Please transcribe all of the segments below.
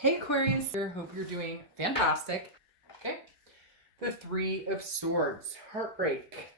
Hey Aquarius, I hope you're doing fantastic. Okay, the Three of Swords, heartbreak,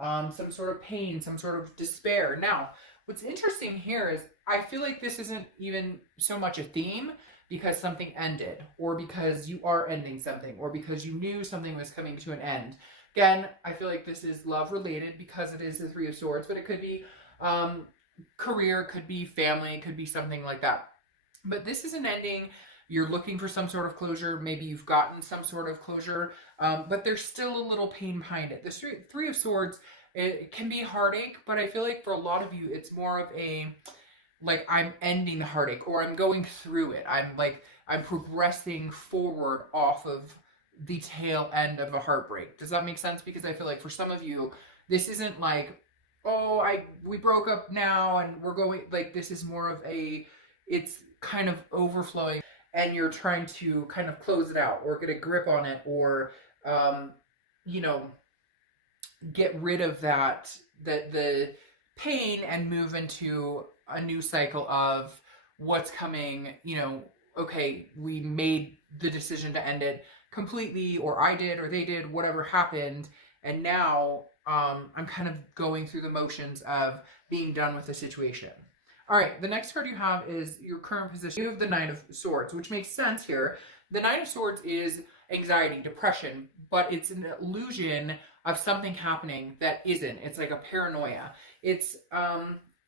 some sort of pain, some sort of despair. Now, what's interesting here is I feel like this isn't even so much a theme because something ended, or because you are ending something, or because you knew something was coming to an end. Again, I feel like this is love related because it is the Three of Swords, but it could be career, could be family, could be something like that. But this is an ending. You're looking for some sort of closure. Maybe you've gotten some sort of closure, but there's still a little pain behind it. The Three of Swords, it can be heartache, but I feel like for a lot of you, it's more of a, like, I'm ending the heartache, or I'm going through it. I'm progressing forward off of the tail end of a heartbreak. Does that make sense? Because I feel like for some of you, this isn't like, oh, we broke up now and we're going, like, this is more of a, it's kind of overflowing and you're trying to kind of close it out or get a grip on it, or you know, get rid of the pain and move into a new cycle of what's coming. Okay, we made the decision to end it completely, or I did, or they did, whatever happened, and now I'm kind of going through the motions of being done with the situation. All right, the next card you have is your current position. You have the Nine of Swords, which makes sense here. The Nine of Swords is anxiety, depression, but it's an illusion of something happening that isn't. It's like a paranoia. It's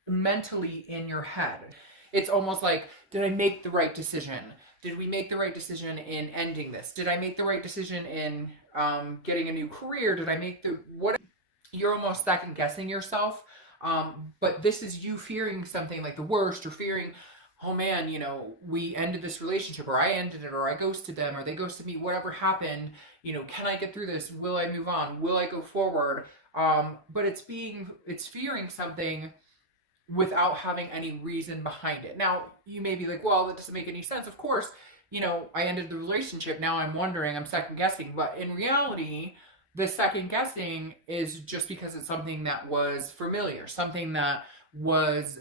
mentally in your head. It's almost like, did I make the right decision? Did we make the right decision in ending this? Did I make the right decision in getting a new career? Did I make the, what? You're almost second guessing yourself. But this is you fearing something like the worst, or fearing, oh man, we ended this relationship, or I ended it, or I ghosted them, or they ghosted me, whatever happened, can I get through this? Will I move on? Will I go forward? But it's fearing something without having any reason behind it. Now, you may be like, well, that doesn't make any sense. Of course, I ended the relationship. Now I'm wondering, I'm second guessing. But in reality, the second guessing is just because it's something that was familiar, something that was,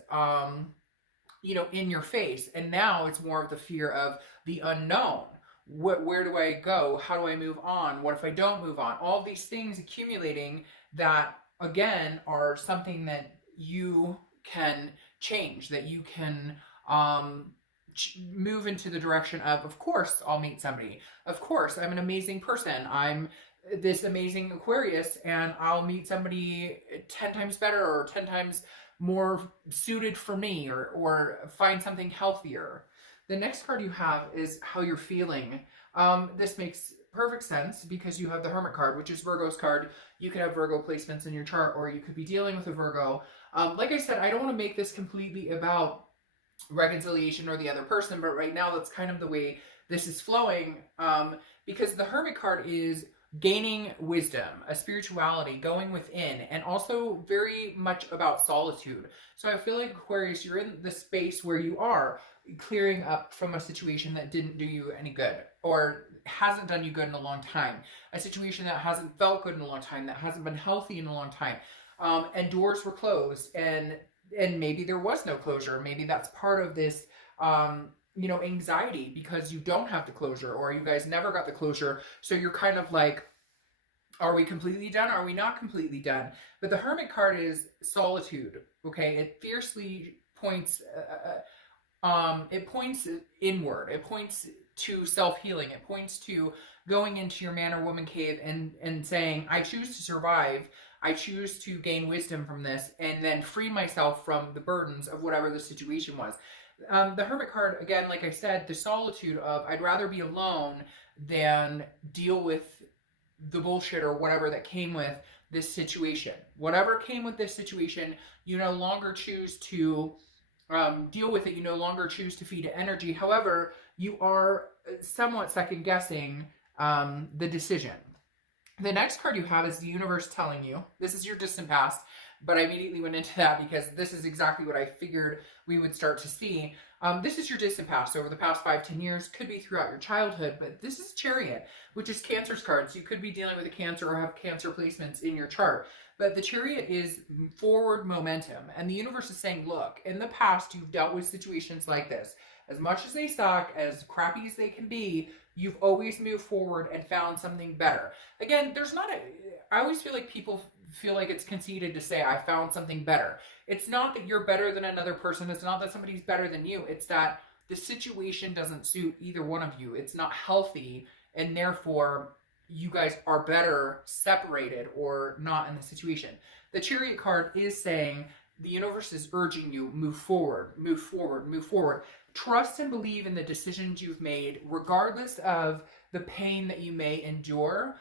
in your face. And now it's more of the fear of the unknown. Where do I go? How do I move on? What if I don't move on? All these things accumulating that, again, are something that you can change, that you can move into the direction of course, I'll meet somebody. Of course, I'm an amazing person. I'm this amazing Aquarius, and I'll meet somebody 10 times better, or 10 times more suited for me, or find something healthier. The next card you have is how you're feeling. This makes perfect sense because you have the Hermit card, which is Virgo's card. You could have Virgo placements in your chart, or you could be dealing with a Virgo. Like I said, I don't want to make this completely about reconciliation or the other person, but right now that's kind of the way this is flowing, because the Hermit card is gaining wisdom, a spirituality, going within, and also very much about solitude. So I feel like, Aquarius, you're in the space where you are clearing up from a situation that didn't do you any good, or hasn't done you good in a long time, a situation that hasn't felt good in a long time, that hasn't been healthy in a long time, and doors were closed, and maybe there was no closure. Maybe that's part of this anxiety because you don't have the closure, or you guys never got the closure. So you're kind of like, are we completely done? Are we not completely done? But the Hermit card is solitude. Okay. It fiercely points, it points inward. It points to self-healing. It points to going into your man or woman cave and saying, I choose to survive. I choose to gain wisdom from this, and then free myself from the burdens of whatever the situation was. The Hermit card, again, like I said, the solitude of, I'd rather be alone than deal with the bullshit or whatever that came with this situation. Whatever came with this situation, you no longer choose to deal with it. You no longer choose to feed it energy. However, you are somewhat second guessing the decision. The next card you have is the universe telling you. This is your distant past, but I immediately went into that because this is exactly what I figured we would start to see. This is your distant past over the past 5-10 years. Could be throughout your childhood, but this is Chariot, which is Cancer's card. So you could be dealing with a Cancer or have Cancer placements in your chart. But the Chariot is forward momentum, and the universe is saying, look, in the past you've dealt with situations like this. as much as they suck, as crappy as they can be, you've always moved forward and found something better. Again, I always feel like people feel like it's conceited to say, I found something better. It's not that you're better than another person. It's not that somebody's better than you. It's that the situation doesn't suit either one of you. It's not healthy, and therefore you guys are better separated or not in the situation. The Chariot card is saying the universe is urging you, move forward, move forward, move forward. Trust and believe in the decisions you've made, regardless of the pain that you may endure.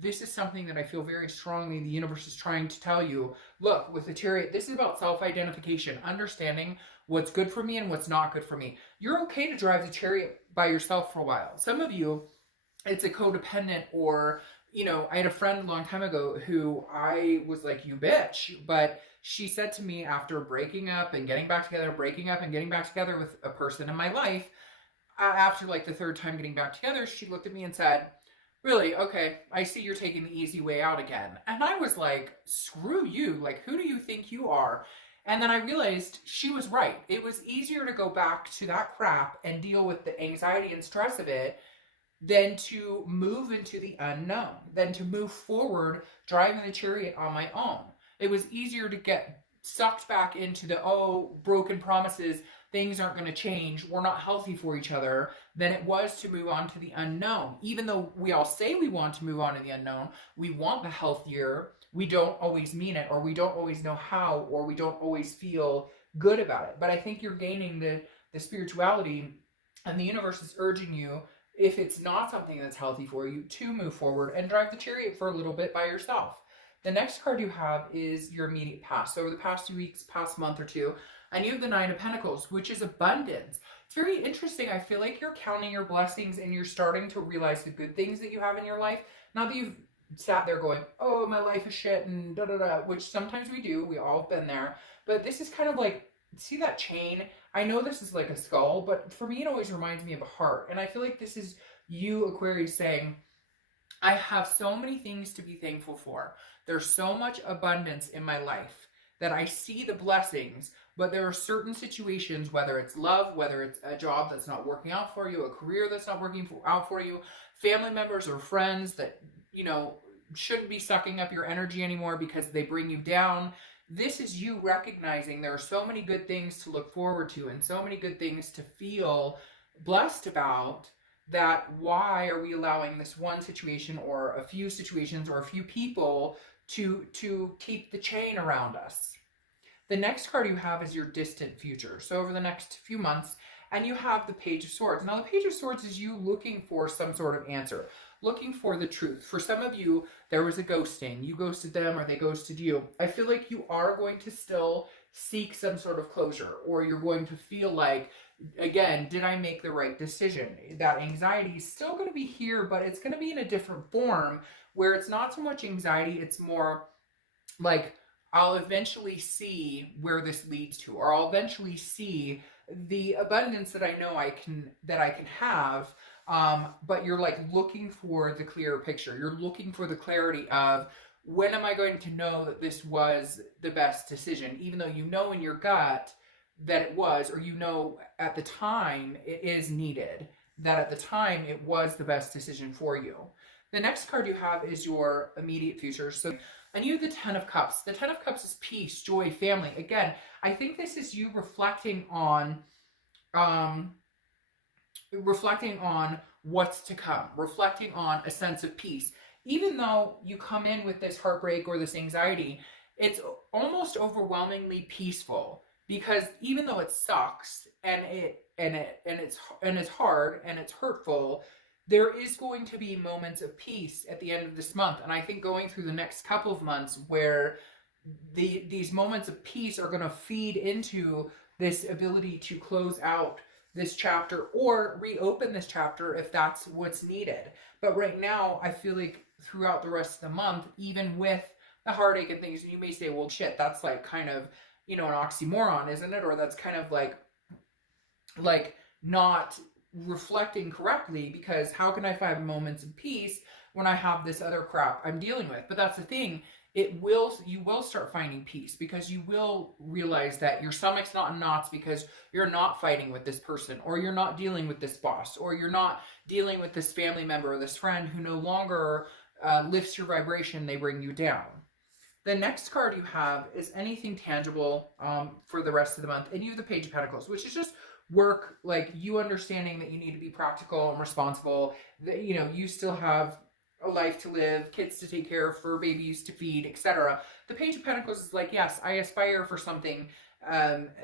This is something that I feel very strongly the universe is trying to tell you. Look, with the Chariot, this is about self-identification, understanding what's good for me and what's not good for me. You're okay to drive the Chariot by yourself for a while. Some of you, it's a codependent, or, you know, I had a friend a long time ago who I was like, you bitch. But she said to me after breaking up and getting back together, breaking up and getting back together with a person in my life, after like the third time getting back together, she looked at me and said, really? Okay, I see you're taking the easy way out again. And I was like, screw you. Like, who do you think you are? And then I realized she was right. It was easier to go back to that crap and deal with the anxiety and stress of it than to move into the unknown, than to move forward driving the Chariot on my own. It was easier to get sucked back into the, oh, broken promises, things aren't going to change, we're not healthy for each other, than it was to move on to the unknown. Even though we all say we want to move on to the unknown, we want the healthier, we don't always mean it, or we don't always know how, or we don't always feel good about it. But I think you're gaining the spirituality, and the universe is urging you, if it's not something that's healthy for you, to move forward and drive the Chariot for a little bit by yourself. The next card you have is your immediate past. So over the past 2 weeks, past month or two, and you have the Nine of Pentacles, which is abundance. It's very interesting. I feel like you're counting your blessings and you're starting to realize the good things that you have in your life. Not that you've sat there going, oh, my life is shit and da-da-da, which sometimes we do. We all have been there. But this is kind of like, see that chain? I know this is like a skull, but for me, it always reminds me of a heart. And I feel like this is you, Aquarius, saying, I have so many things to be thankful for. There's so much abundance in my life that I see the blessings, but there are certain situations, whether it's love, whether it's a job that's not working out for you, a career that's not working out for you, family members or friends that, you know, shouldn't be sucking up your energy anymore because they bring you down. This is you recognizing there are so many good things to look forward to and so many good things to feel blessed about, that why are we allowing this one situation or a few situations or a few people to keep the chain around us. The next card you have is your distant future. So over the next few months, and you have the Page of Swords. Now the Page of Swords is you looking for some sort of answer, looking for the truth. For some of you, there was a ghosting. You ghosted them or they ghosted you. I feel like you are going to still seek some sort of closure, or you're going to feel like, again, did I make the right decision? That anxiety is still going to be here, but it's going to be in a different form where it's not so much anxiety. It's more like, I'll eventually see where this leads to, or I'll eventually see the abundance that I know I can have. But you're like looking for the clearer picture. You're looking for the clarity of, when am I going to know that this was the best decision? Even though you know in your gut that it was, or you know at the time it is needed, that at the time it was the best decision for you. The next card you have is your immediate future. So, and you have the Ten of Cups. The Ten of Cups is peace, joy, family. Again, I think this is you reflecting on what's to come, reflecting on a sense of peace. Even though you come in with this heartbreak or this anxiety, it's almost overwhelmingly peaceful, because even though it sucks and it's hard and it's hurtful, there is going to be moments of peace at the end of this month. And I think going through the next couple of months where these moments of peace are going to feed into this ability to close out this chapter or reopen this chapter if that's what's needed. But right now, I feel like throughout the rest of the month, even with the heartache and things, you may say, well, shit, that's like kind of, you know, an oxymoron, isn't it? Or that's kind of like not reflecting correctly, because how can I find moments of peace when I have this other crap I'm dealing with? But that's the thing, you will start finding peace, because you will realize that your stomach's not in knots because you're not fighting with this person, or you're not dealing with this boss, or you're not dealing with this family member or this friend who no longer lifts your vibration. They bring you down. The next card you have is anything tangible for the rest of the month. And you have the Page of Pentacles, which is just work, like you understanding that you need to be practical and responsible, that, you know, you still have a life to live, kids to take care of, fur babies to feed, etc. The Page of Pentacles is like, yes, I aspire for something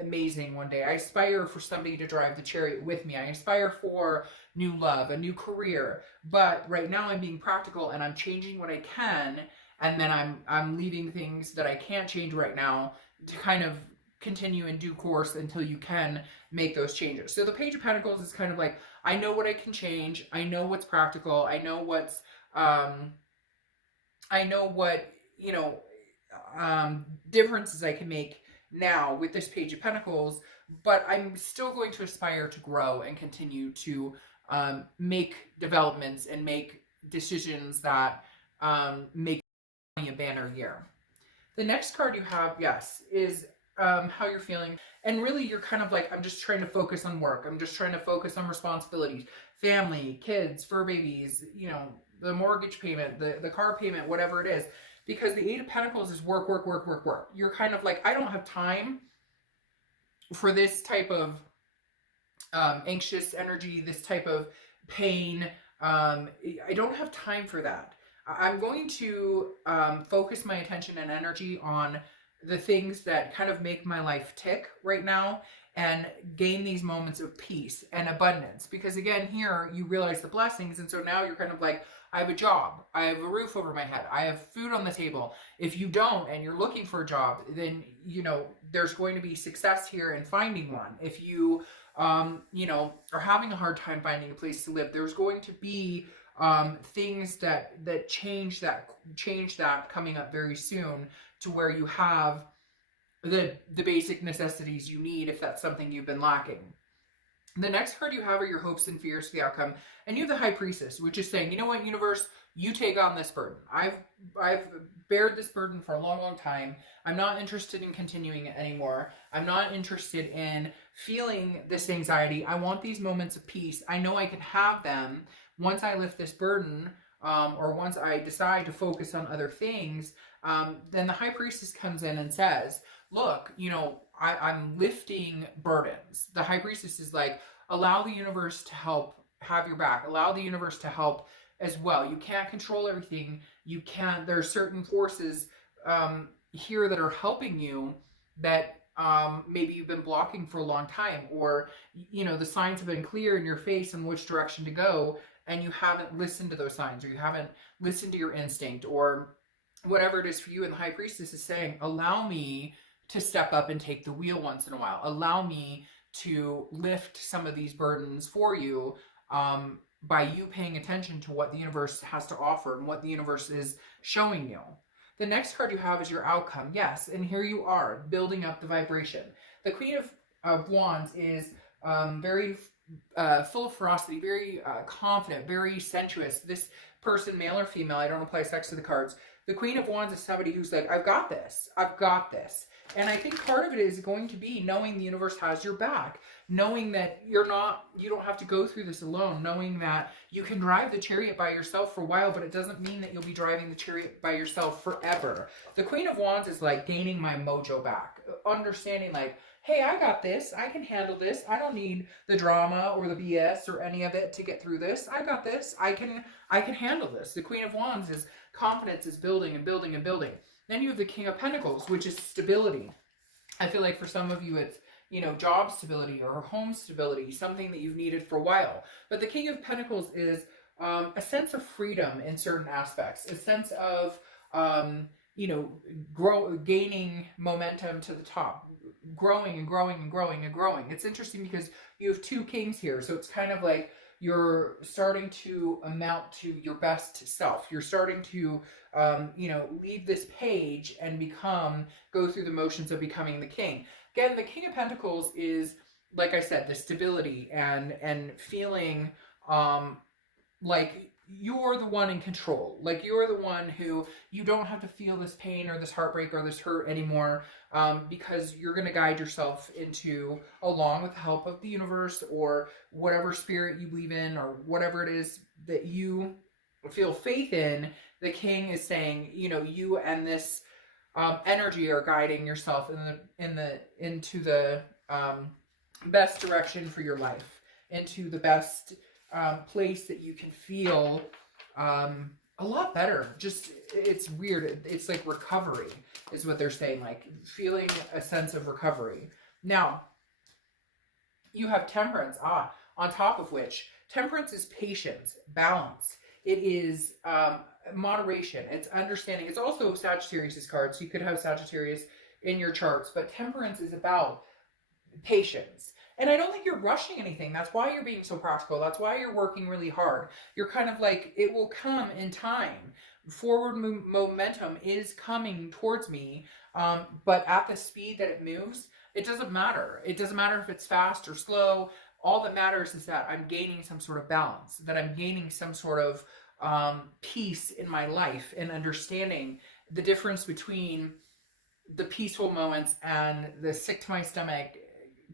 amazing one day. I aspire for somebody to drive the chariot with me. I aspire for new love, a new career. But right now I'm being practical and I'm changing what I can, and then I'm leaving things that I can't change right now to kind of continue in due course until you can make those changes. So the Page of Pentacles is kind of like, I know what I can change. I know what's practical. I know what's I know what, you know, differences I can make now with this Page of Pentacles, but I'm still going to aspire to grow and continue to make developments and make decisions that make a banner year. The next card you have, yes, is how you're feeling. And really, you're kind of like, I'm just trying to focus on work. I'm just trying to focus on responsibilities, family, kids, fur babies, you know, the mortgage payment, the car payment, whatever it is. Because the Eight of Pentacles is work, work, work, work, work. You're kind of like, I don't have time for this type of anxious energy, this type of pain. I don't have time for that. I'm going to focus my attention and energy on the things that kind of make my life tick right now, and gain these moments of peace and abundance. Because again, here you realize the blessings, and so now you're kind of like, I have a job, I have a roof over my head, I have food on the table. If you don't and you're looking for a job, then, you know, there's going to be success here in finding one. If you you know, are having a hard time finding a place to live, there's going to be things that change that coming up very soon, to where you have the basic necessities you need, if that's something you've been lacking. The next card you have are your hopes and fears for the outcome. And you have the High Priestess, which is saying, you know what, universe, you take on this burden. I've bared this burden for a long, long time. I'm not interested in continuing it anymore. I'm not interested in feeling this anxiety. I want these moments of peace. I know I can have them once I lift this burden, or once I decide to focus on other things. Then the High Priestess comes in and says, look, you know, I'm lifting burdens. The High Priestess is like, allow the universe to help have your back. Allow the universe to help as well. You can't control everything. You can't, there are certain forces here that are helping you that maybe you've been blocking for a long time, or, you know, the signs have been clear in your face on which direction to go, and you haven't listened to those signs, or you haven't listened to your instinct, or whatever it is for you. And the High Priestess is saying, allow me to step up and take the wheel once in a while. Allow me to lift some of these burdens for you, by you paying attention to what the universe has to offer and what the universe is showing you. The next card you have is your outcome. Yes, and here you are, building up the vibration. The Queen of Wands is very full of ferocity, very confident, very sensuous. This person, male or female, I don't apply sex to the cards. The Queen of Wands is somebody who's like, I've got this. I've got this. And I think part of it is going to be knowing the universe has your back, knowing that you don't have to go through this alone, knowing that you can drive the chariot by yourself for a while, but it doesn't mean that you'll be driving the chariot by yourself forever. The Queen of Wands is like gaining my mojo back, understanding like, hey, I got this. I can handle this. I don't need the drama or the BS or any of it to get through this. I got this. I can handle this. The Queen of Wands is confidence, is building and building and building. Then you have the King of Pentacles, which is stability. I feel like for some of you, it's, you know, job stability or home stability, something that you've needed for a while. But the King of Pentacles is a sense of freedom in certain aspects, a sense of, you know, gaining momentum to the top, growing and growing and growing and growing. It's interesting because you have two kings here. So it's kind of like you're starting to amount to your best self. You're starting to, you know, leave this page and go through the motions of becoming the king. Again, the King of Pentacles is, like I said, the stability and feeling like you're the one in control. Like, you're the one who, you don't have to feel this pain or this heartbreak or this hurt anymore, because you're going to guide yourself into, along with the help of the universe or whatever spirit you believe in or whatever it is that you feel faith in. The king is saying, you know, you and this energy are guiding yourself into the best direction for your life, into the best place that you can feel a lot better. Just, it's weird. It's like recovery is what they're saying, like feeling a sense of recovery. Now, you have temperance, on top of which temperance is patience, balance. It is moderation. It's understanding. It's also Sagittarius's card, so you could have Sagittarius in your charts, but temperance is about patience. And I don't think you're rushing anything. That's why you're being so practical. That's why you're working really hard. You're kind of like, it will come in time. Forward momentum is coming towards me, but at the speed that it moves, it doesn't matter. It doesn't matter if it's fast or slow. All that matters is that I'm gaining some sort of balance, that I'm gaining some sort of peace in my life, and understanding the difference between the peaceful moments and the sick to my stomach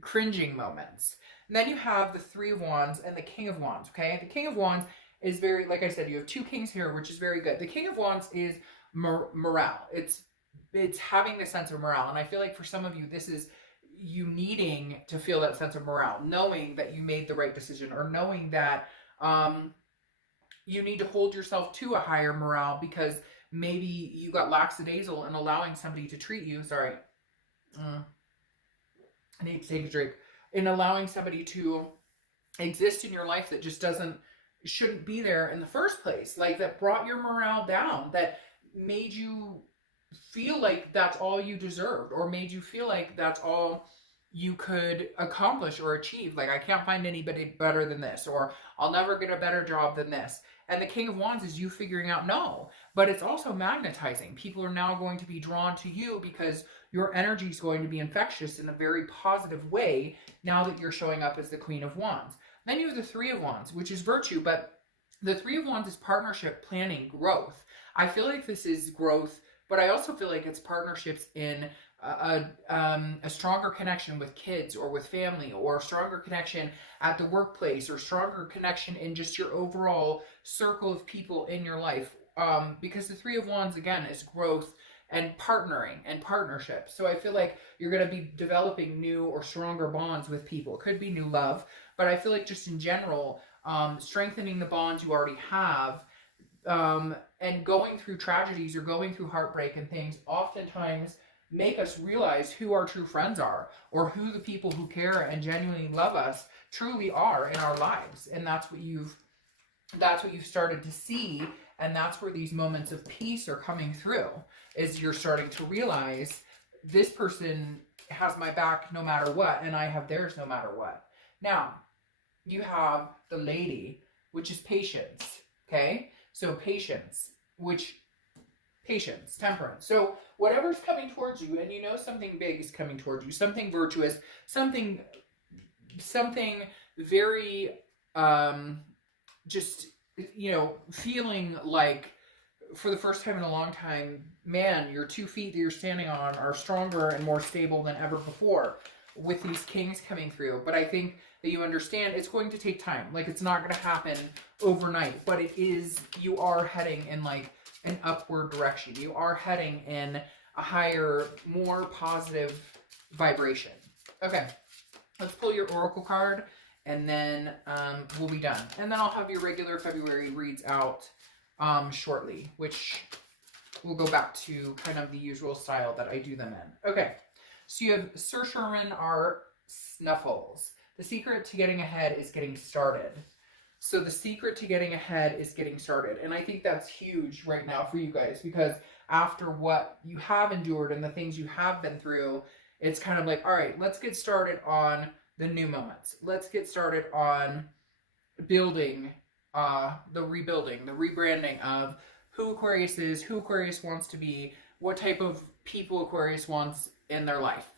cringing moments. And then you have the Three of Wands and the King of Wands, okay? The King of Wands is very, like I said, you have two kings here, which is very good. The King of Wands is morale. It's having the sense of morale. And I feel like for some of you, this is you needing to feel that sense of morale, knowing that you made the right decision, or knowing that you need to hold yourself to a higher morale because maybe you got lackadaisical in allowing somebody to treat you. Sorry. I need to take a drink. In allowing somebody to exist in your life that just shouldn't be there in the first place. Like, that brought your morale down, that made you feel like that's all you deserved, or made you feel like that's all you could accomplish or achieve. Like, I can't find anybody better than this, or I'll never get a better job than this. And the King of Wands is you figuring out, no, but it's also magnetizing. People are now going to be drawn to you because your energy is going to be infectious in a very positive way now that you're showing up as the Queen of Wands. Then you have the Three of Wands, which is virtue, but the Three of Wands is partnership, planning, growth. I feel like this is growth, but I also feel like it's partnerships in a stronger connection with kids or with family, or a stronger connection at the workplace, or stronger connection in just your overall circle of people in your life. Because the Three of Wands, again, is growth and partnering and partnership. So I feel like you're going to be developing new or stronger bonds with people. It could be new love, but I feel like just in general, strengthening the bonds you already have, and going through tragedies or going through heartbreak and things oftentimes make us realize who our true friends are, or who the people who care and genuinely love us truly are in our lives. And that's what you've started to see. And that's where these moments of peace are coming through, is you're starting to realize this person has my back no matter what, and I have theirs no matter what. Now, you have the Lady, which is patience, okay? So patience, temperance. So whatever's coming towards you, and you know something big is coming towards you, something virtuous, something very, just, you know, feeling like for the first time in a long time, man, your 2 feet that you're standing on are stronger and more stable than ever before with these kings coming through. But I think that you understand it's going to take time. Like, it's not going to happen overnight, but you are heading in like an upward direction. You are heading in a higher, more positive vibration. Okay, let's pull your oracle card, and then we'll be done. And then I'll have your regular February reads out shortly, which we'll go back to kind of the usual style that I do them in. Okay, so you have Sir Sherman R. Snuffles. The secret to getting ahead is getting started. So the secret to getting ahead is getting started. And I think that's huge right now for you guys, because after what you have endured and the things you have been through, it's kind of like, all right, let's get started on the new moments. Let's get started on building, the rebuilding, the rebranding of who Aquarius is, who Aquarius wants to be, what type of people Aquarius wants in their life.